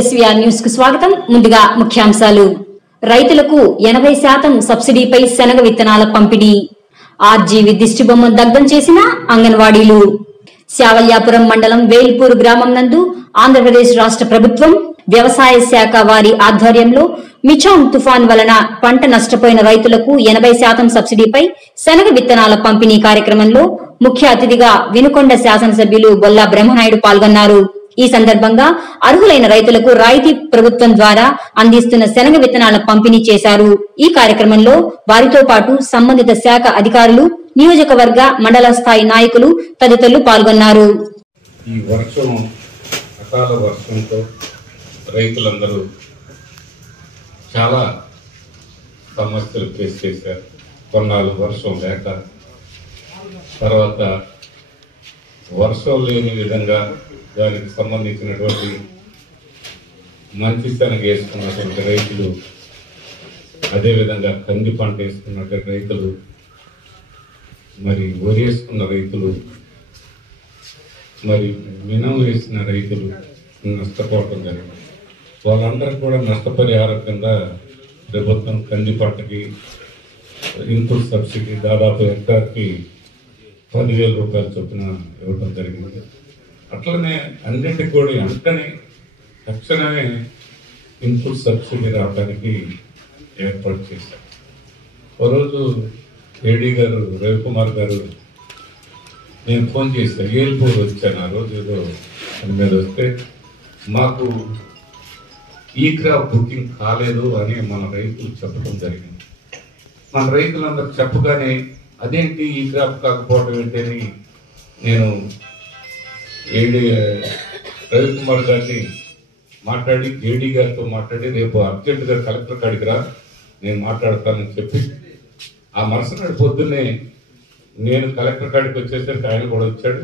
SVR news కు స్వాగతం. ముందుగా ముఖ్యాంశాలు. రైతులకు 80% సబ్సిడీపై శనగ విత్తనాల పంపిణీ. ఆర్జీవి దిష్టిబొమ్మ దగ్ధం చేసిన అంగన్వాడీలు. శావల్యాపురం మండలం వేల్పూర్ గ్రామం నందు ఆంధ్రప్రదేశ్ రాష్ట్ర ప్రభుత్వం వ్యవసాయ శాఖ వారి ఆధ్వర్యంలో మిచాంగ్ తుఫాన్ వలన పంట నష్టపోయిన రైతులకు 80% సబ్సిడీపై శనగ విత్తనాల పంపిణీ కార్యక్రమంలో ముఖ్య అతిథిగా వినుకొండ శాసనసభ్యులు బొల్లా బ్రహ్మనాయుడు పాల్గొన్నారు. ఈ సందర్భంగా అర్హులైన రైతులకు రాయితీ ప్రభుత్వం ద్వారా అందిస్తున్న శనగ విత్తనాల పంపిణీ చేశారు. ఈ కార్యక్రమంలో వారితో పాటు సంబంధిత శాఖ అధికారులు, నియోజకవర్గ మండల స్థాయి నాయకులు తదితరులు పాల్గొన్నారు. ఈ వర్షం అకాల వర్షంతో రైతులందరూ చాలా సమస్యలు ఫేస్ చేశారు. కొన్నాళ్ళు వర్షం లేక, తర్వాత వర్షం లేని విధంగా దానికి సంబంధించినటువంటి మంచి శనగ వేసుకున్నటువంటి రైతులు, అదేవిధంగా కంది పంట వేసుకున్నటువంటి రైతులు, మరి వరి వేసుకున్న రైతులు, మరి మినం వేసిన రైతులు నష్టపోవటం జరిగింది. వాళ్ళందరూ కూడా నష్టపరిహారం కింద ప్రభుత్వం కంది పంటకి ఇన్పుట్ సబ్సిడీ దాదాపు హెక్టార్కి 10,000 రూపాయలు చొప్పున ఇవ్వడం జరిగింది. అట్లనే అన్నింటికి కూడా వెంటనే తక్షణమే ఇన్పుట్ సబ్సిడీ రావడానికి ఏర్పాటు చేశారు. ఒకరోజు ఏడీ గారు, రవికుమార్ గారు, నేను ఫోన్ చేశాను, ఏల్పూర్ వచ్చాను. ఆ రోజు ఏదో దాని మీద వస్తే మాకు ఈ క్రాప్ బుకింగ్ కాలేదు అని మన రైతులు చెప్పడం జరిగింది. మన రైతులందరూ చెప్పగానే అదేంటి ఈ క్రాప్ కాకపోవడం ఏంటని నేను ఏడీ రవికుమార్ గారిని మాట్లాడి, ఏడీ గారితో మాట్లాడి, రేపు అర్జెంటుగా కలెక్టర్ కాడికి రా, నేను మాట్లాడతానని చెప్పి ఆ మరుసటి పొద్దున్నే నేను కలెక్టర్ కాడికి వచ్చేసరికి ఆయన కూడా వచ్చాడు.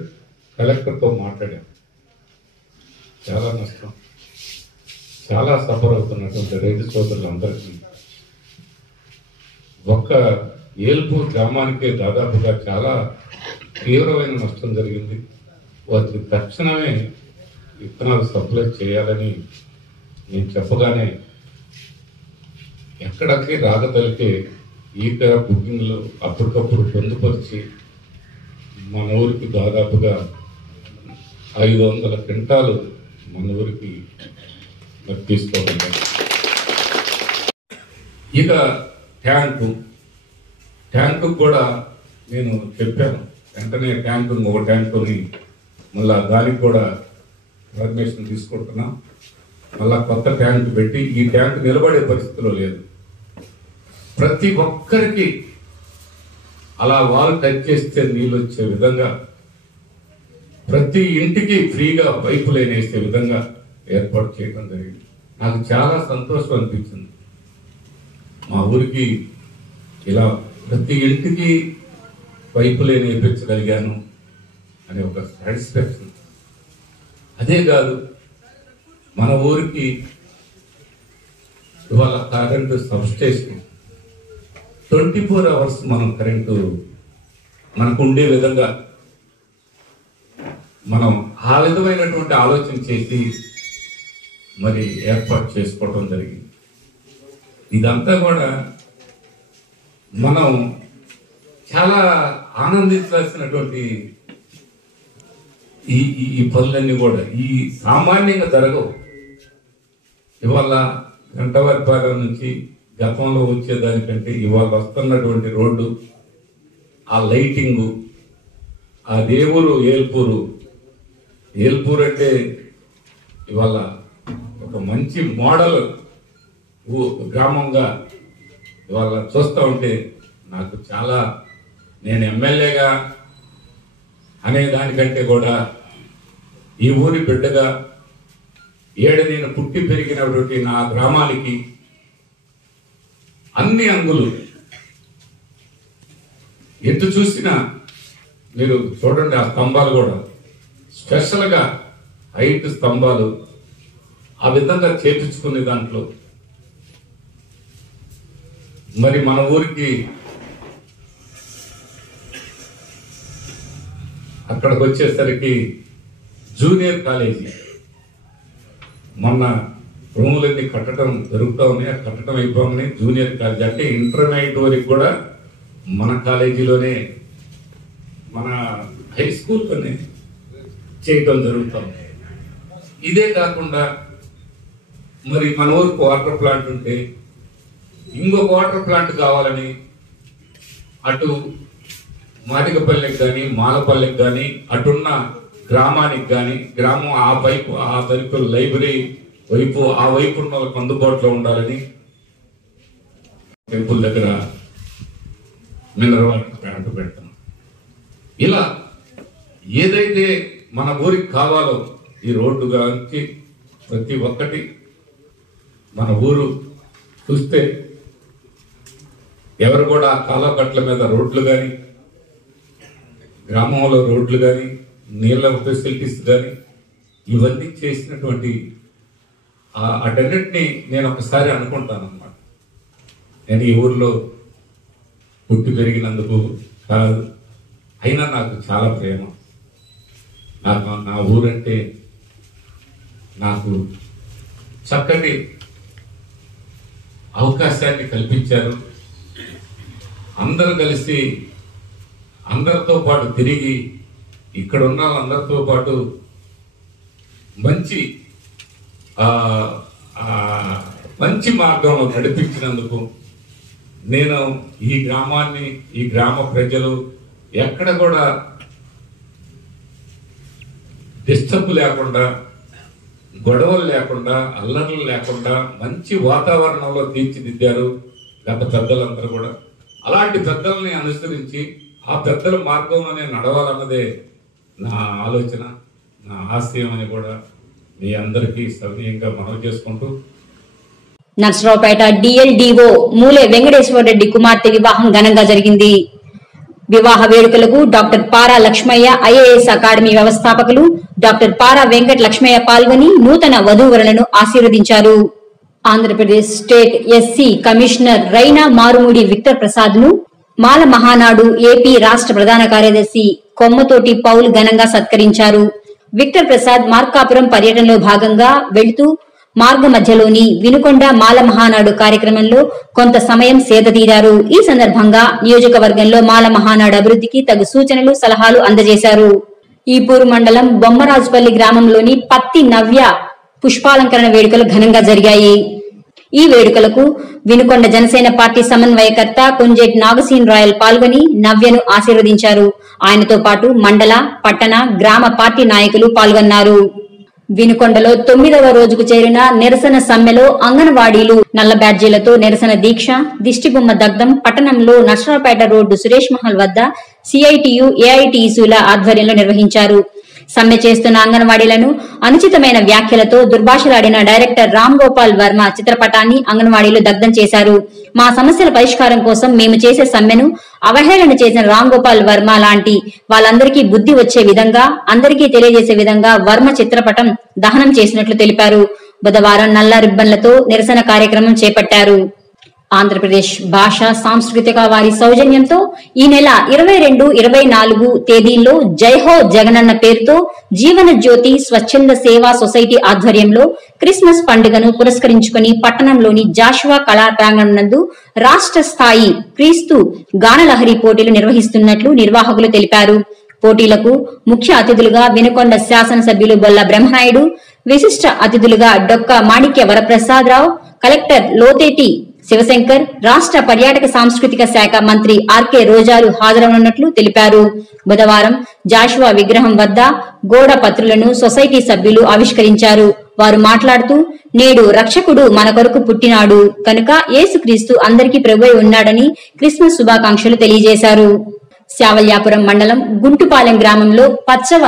కలెక్టర్తో మాట్లాడాను. చాలా నష్టం, చాలా సఫర్ అవుతున్నటువంటి రైతు సోదరులందరికీ ఒక్క ఏల్పూర్ గ్రామానికే దాదాపుగా చాలా తీవ్రమైన నష్టం జరిగింది. వారికి తక్షణమే విత్తనాలు సప్లై చేయాలని నేను చెప్పగానే ఎక్కడికి రాగదలికే ఈ క్రాప్ బుకింగ్లు అప్పటికప్పుడు పొందుపరిచి మన ఊరికి దాదాపుగా 500 క్వింటాలు మన ఊరికి తీసుకోవడం. ఇక ట్యాంకు కూడా నేను చెప్పాను, వెంటనే ఒక ట్యాంకుని మళ్ళా దానికి కూడా పర్మిషన్ తీసుకుంటున్నాం. మళ్ళా కొత్త ట్యాంక్ పెట్టి, ఈ ట్యాంక్ నిలబడే పరిస్థితిలో లేదు. ప్రతి ఒక్కరికి అలా వాల్ టచ్ చేస్తే నీళ్ళు వచ్చే విధంగా, ప్రతి ఇంటికి ఫ్రీగా పైపు లైన్ వేసే విధంగా ఏర్పాటు చేయడం జరిగింది. నాకు చాలా సంతోషం అనిపించింది. మా ఊరికి ఇలా ప్రతి ఇంటికి పైపు లైన్ వేయించగలిగాను అనే ఒక సాటిస్ఫాక్షన్. అదే కాదు, మన ఊరికి ఇవాళ కరెంటు సబ్స్టేషన్ 24 hours మనం కరెంటు మనకు ఉండే విధంగా మనం ఆ విధమైనటువంటి ఆలోచన చేసి మరి ఏర్పాటు చేసుకోవడం జరిగింది. ఇదంతా కూడా మనం చాలా ఆనందించాల్సినటువంటి ఈ పనులన్నీ కూడా ఈ సామాన్యంగా జరగవు. ఇవాళ గంటవారిపాలెం నుంచి గతంలో వచ్చేదానికంటే ఇవాళ వస్తున్నటువంటి రోడ్డు, ఆ లైటింగు, ఆ దేవురు ఏల్పూర్ అంటే ఇవాళ ఒక మంచి మోడల్ గ్రామంగా ఇవాళ చూస్తూ ఉంటే నాకు చాలా, నేను ఎమ్మెల్యేగా అనే దానికంటే కూడా ఈ ఊరి బిడ్డగా నేను పుట్టి పెరిగినటువంటి నా గ్రామానికి అన్ని అంగులు ఎటు చూసినా మీరు చూడండి. ఆ స్తంభాలు కూడా స్పెషల్గా హైట్ స్తంభాలు ఆ విధంగా చేపించుకునే దాంట్లో మరి మన ఊరికి అక్కడికి వచ్చేసరికి జూనియర్ కాలేజీ మొన్న రూములన్నీ కట్టడం జరుగుతూ ఉన్నాయి. ఆ కట్టడం అయిపోయి జూనియర్ కాలేజ్ అంటే ఇంటర్మీడియట్ వరకు కూడా మన కాలేజీలోనే, మన హై స్కూల్లోనే చేయటం జరుగుతుంది. ఇదే కాకుండా మరి మన ఊరికి వాటర్ ప్లాంట్ ఉంటే ఇంకొక వాటర్ ప్లాంట్ కావాలని అటు మాటికపల్లెకి కానీ మాలపల్లెకి కానీ అటున్న గ్రామానికి కానీ, గ్రామం ఆ వైపు ఆ తరపు లైబ్రరీ వైపు ఆ వైపు ఉన్న వాళ్ళకి అందుబాటులో ఉండాలని టెంపుల్ దగ్గర మినరల్ వాటర్ ప్లాంట్ పెడతాం. ఇలా ఏదైతే మన ఊరికి కావాలో ఈ రోడ్డు గురించి ప్రతి ఒక్కటి మన ఊరు చూస్తే ఎవరు కూడా కాలకట్ల మీద రోడ్లు కానీ, గ్రామంలో రోడ్లు కానీ, నీళ్ళ ఫెసిలిటీస్ కానీ ఇవన్నీ చేసినటువంటి అటన్నిటినీ నేను ఒకసారి అనుకుంటాను అన్నమాట. నేను ఈ ఊర్లో పుట్టి పెరిగినందుకు కాదు, అయినా నాకు చాలా ప్రేమ. నాకు నా ఊరంటే నాకు చక్కటి అవకాశాన్ని కల్పించారు. అందరూ కలిసి అందరితో పాటు తిరిగి ఇక్కడ ఉన్న వాళ్ళందరితో పాటు మంచి మార్గంలో నడిపించినందుకు నేను ఈ గ్రామాన్ని, ఈ గ్రామ ప్రజలు ఎక్కడ కూడా డిస్టర్బ్ లేకుండా, గొడవలు లేకుండా, అల్లర్లు లేకుండా మంచి వాతావరణంలో తీర్చిదిద్దారు గత పెద్దలందరూ కూడా. అలాంటి పెద్దల్ని అనుసరించి ఆ పెద్దల మార్గంలోనే నడవాలన్నదే నా ఆలోచన, నా ఆశయం అని కూడా మీ అందరికీ సవినయంగా మనవి చేసుకుంటూ, నర్సరావుపేట డిఎల్డిఓ మూలే వెంకటేశ్వర రెడ్డి కుమార్తె వివాహం ఘనంగా జరిగింది. వివాహ వేడుకలకు డాక్టర్ పారా లక్ష్మయ్య ఐఏఎస్ అకాడమీ వ్యవస్థాపకులు డాక్టర్ పారా వెంకట లక్ష్మయ్య పాల్గొని నూతన వధూవరులను ఆశీర్వదించారు. Andhra Pradesh state SC commissioner Raina Marumudi Victor Prasad ను మాల మహానాడు ఏపీ రాష్ట్ర ప్రధాన కార్యదర్శి కొమ్మతోటి పౌల్ ఘనంగా సత్కరించారు. విక్టర్ ప్రసాద్ మార్కాపురం పర్యటనలో భాగంగా వెళుతూ మార్గ మధ్యలోని వినుకొండ మాల మహానాడు కార్యక్రమంలో కొంత సమయం సేదతీరారు. ఈ సందర్భంగా నియోజకవర్గంలో మాల మహానాడు అభివృద్ధికి తగు సూచనలు, సలహాలు అందజేశారు. ఈపూరు మండలం బొమ్మరాజుపల్లి గ్రామంలోని పత్తి నవ్య పుష్పాలంకరణ వేడుకలు ఘనంగా జరిగాయి. ఈ వేడుకలకు వినుకొండ జనసేన పార్టీ సమన్వయకర్త కొంజేటి నాగసీన్ రాయల్ పాల్గొని నవ్యను ఆశీర్వదించారు. ఆయనతో పాటు మండల, పట్టణ, గ్రామ పార్టీ నాయకులు పాల్గొన్నారు. వినుకొండలో 9వ రోజుకు చేరిన నిరసన సమ్మెలో అంగన్వాడీలు నల్ల బ్యాడ్జీలతో నిరసన దీక్ష, దిష్టిబొమ్మ దగ్ధం పట్టణంలో నర్సరావుపేట రోడ్డు సురేష్ మహల్ వద్ద సిఐటియు, ఏఐటియుల ఆధ్వర్యంలో నిర్వహించారు. సమ్మె చేస్తున్న అంగన్వాడీలను అనుచితమైన వ్యాఖ్యలతో దుర్భాషలాడిన డైరెక్టర్ రామ్ గోపాల్ వర్మ చిత్రపటాన్ని అంగన్వాడీలు దగ్ధం చేశారు. మా సమస్యల పరిష్కారం కోసం మేము చేసే సమ్మెను అవహేళన చేసిన రామ్ గోపాల్ వర్మ లాంటి వాళ్ళందరికీ బుద్ధి వచ్చే విధంగా, అందరికీ తెలియజేసే విధంగా వర్మ చిత్రపటం దహనం చేసినట్లు తెలిపారు. బుధవారం నల్ల రిబ్బన్లతో నిరసన కార్యక్రమం చేపట్టారు. ఆంధ్రప్రదేశ్ భాషా సాంస్కృతిక వారి సౌజన్యంతో ఈ నెల 22, 24 తేదీల్లో జైహో జగనన్న పేరుతో జీవన జ్యోతి స్వచ్ఛంద సేవా సొసైటీ ఆధ్వర్యంలో క్రిస్మస్ పండుగను పురస్కరించుకుని పట్టణంలోని జాషువా కళా ప్రాంగణం నందు రాష్ట్ర స్థాయి క్రీస్తు గానలహరి పోటీలు నిర్వహిస్తున్నట్లు నిర్వాహకులు తెలిపారు. పోటీలకు ముఖ్య అతిథులుగా వినుకొండ శాసనసభ్యులు బొల్ల బ్రహ్మనాయుడు, విశిష్ట అతిథులుగా డొక్క మాణిక్య వరప్రసాదరావు, కలెక్టర్ లోతేటి శివశంకర్, రాష్ట్ర పర్యాటక సాంస్కృతిక శాఖ మంత్రి ఆర్కే రోజాలు హాజరనున్నట్లు తెలిపారు. బుధవారం జాషువా విగ్రహం వద్ద గోడ పత్రులను సొసైటీ సభ్యులు ఆవిష్కరించారు. వారు మాట్లాడుతూ, నేడు రక్షకుడు మన కొరకు పుట్టినాడు కనుక యేసుక్రీస్తు అందరికీ ప్రభువై ఉన్నాడని క్రిస్మస్ శుభాకాంక్షలు తెలియజేశారు. శావల్యాపురం మండలం గుంటుపాలెం గ్రామంలో పచ్చవ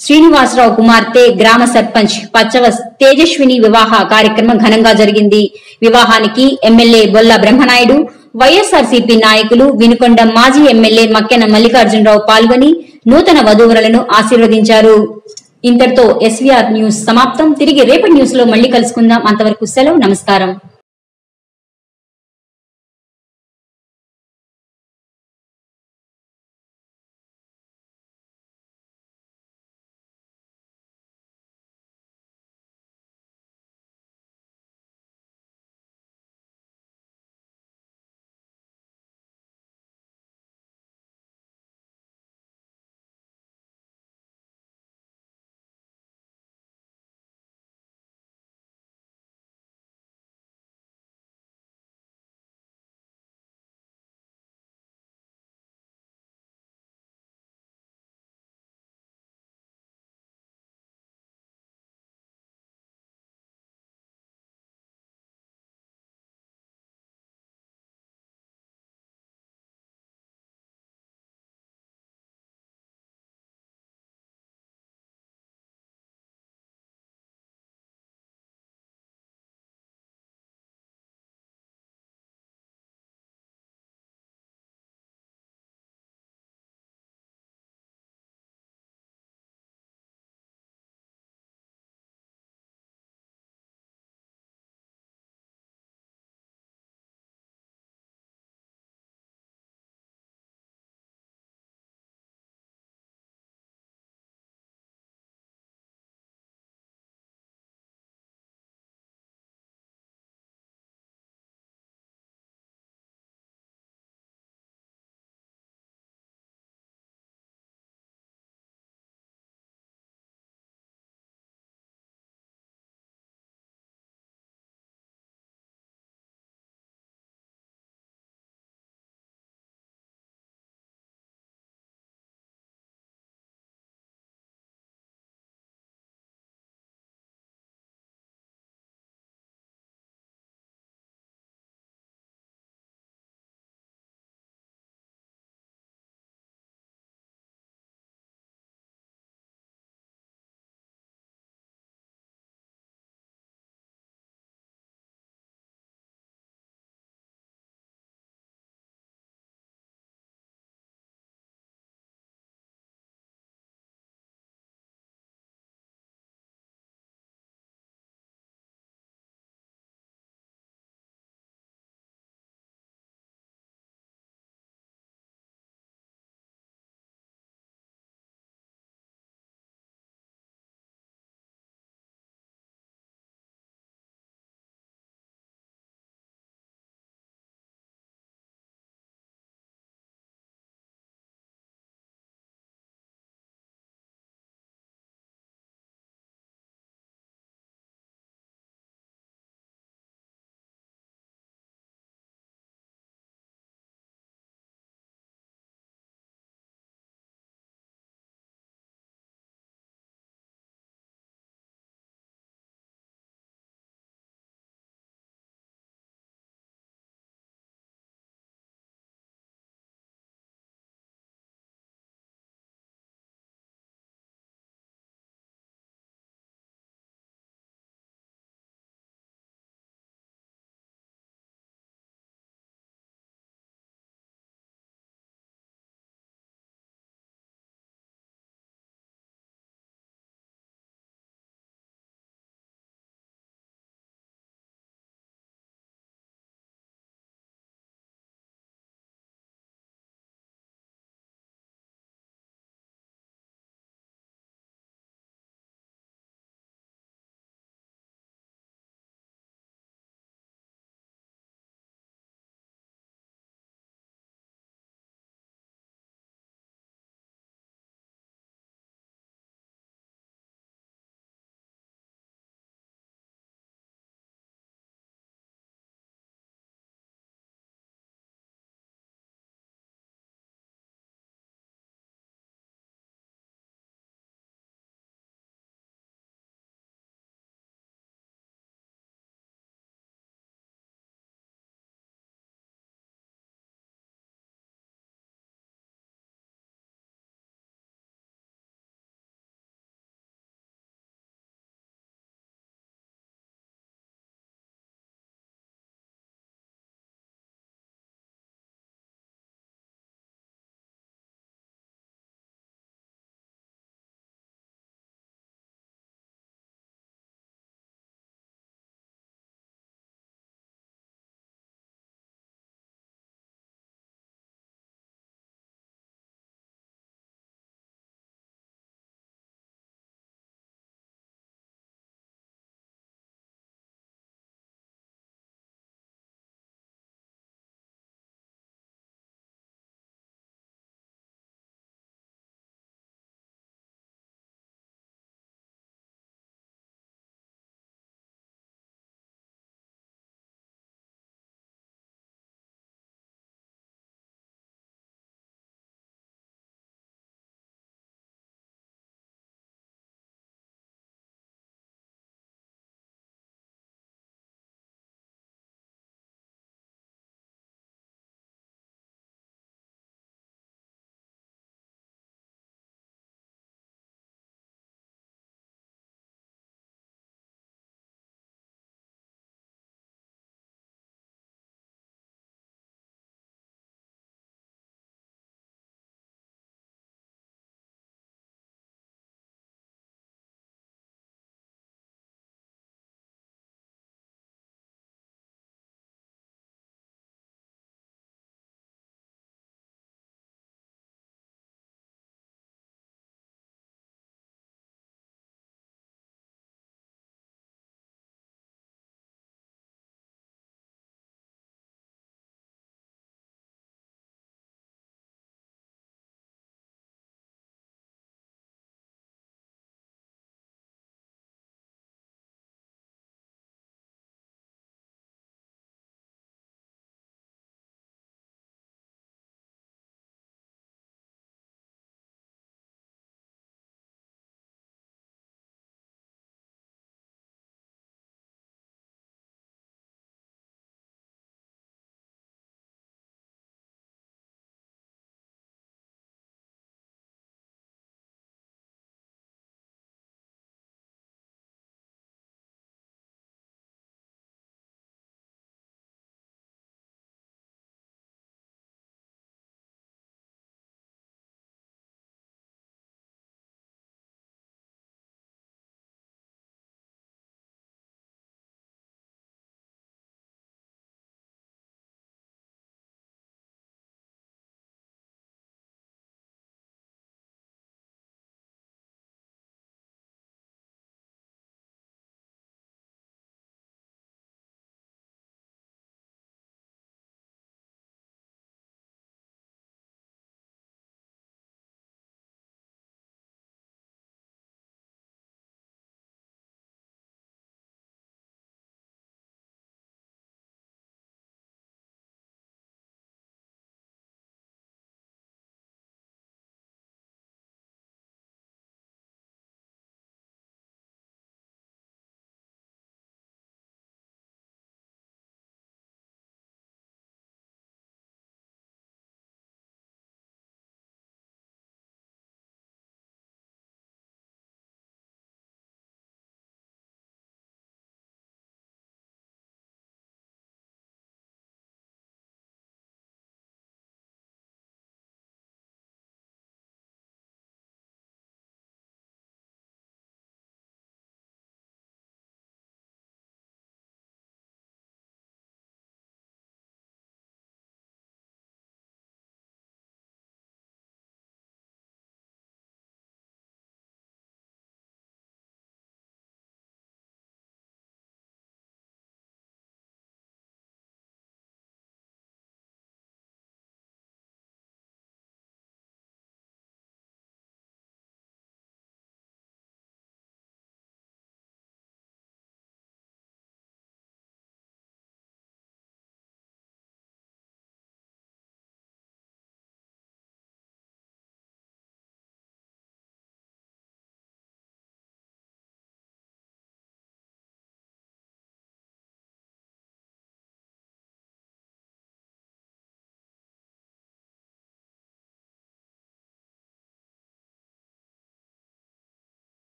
శ్రీనివాసరావు కుమార్తె గ్రామ సర్పంచ్ పచ్చవ తేజస్విని వివాహ కార్యక్రమం ఘనంగా జరిగింది. వివాహానికి ఎమ్మెల్యే బొల్ల బ్రహ్మనాయుడు, వైఎస్ఆర్సీపీ నాయకులు, వినుకొండ మాజీ ఎమ్మెల్యే మక్కెన మల్లికార్జునరావు పాల్గొని నూతన వధూవరులను ఆశీర్వదించారు. ఇంతటితో ఎస్వీఆర్ న్యూస్ సమాప్తం. తిరిగి రేపటి న్యూస్ లో మళ్లీ కలుసుకుందాం. అంతవరకు సెలవు, నమస్కారం.